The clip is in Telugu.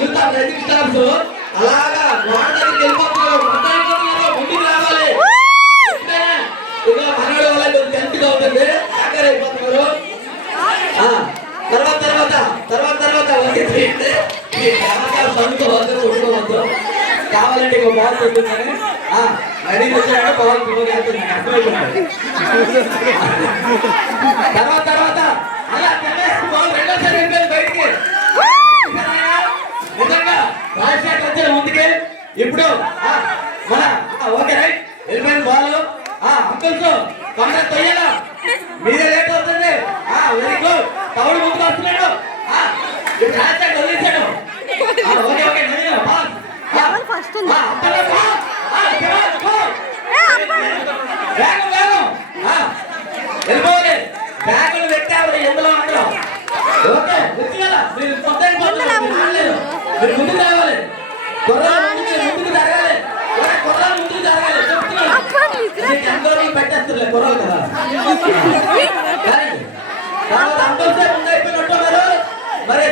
యూత్ ఆఫ్ రైజింగ్ స్టార్స్ అలాగా గోడ దగ్గరికి వెళ్ళిపోతున్నారు. ముందుకు రావాలి. ఇక మనవాడి వల్ల కొంచెం టెన్త్ అవుతుంది, చక్కర అయిపోతున్నారు. తర్వాత తర్వాత తర్వాత తర్వాత చదువుకోవద్దు, కొట్టుకోవద్దు. కావాలంటే ఇంకో బాల్ చెప్తుందని రెడీ వచ్చాక బాల్ అర్థమైపోతుంది. తర్వాత తర్వాత అలా బాల్ రెండోసారి వెళ్ళిపోయింది బయటికి. నిజంగా రాజశేఖర్ వచ్చే ముందుకే ఇప్పుడు మన ఓకే రైట్ వెళ్ళిపోయింది బాల్. అంకుల్స్ తొందర తొయ్యాలా, మీరే లేట్ అవుతుంది. Very good. తవుడు ముందుకు వస్తున్నాడు. ఇప్పుడు రాజశేఖర్ వదిలేశాడు. ఓకే ఓకే వెళ్ళిపోవాలి. బ్యాగులు పెట్టారు ఎందులో అందరూ. ఓకే వచ్చినా మీరు మీరు ముందుకు రావాలి. కుర్రాలు ముందుకు జరగాలి. కుర్రాలు ముందుకు జరగాలి చెప్తున్నాను. పెట్టేస్తులే కుర్రాలు కదా. తర్వాత అంత ముందు అయిపోయినట్టున్నారు. మరి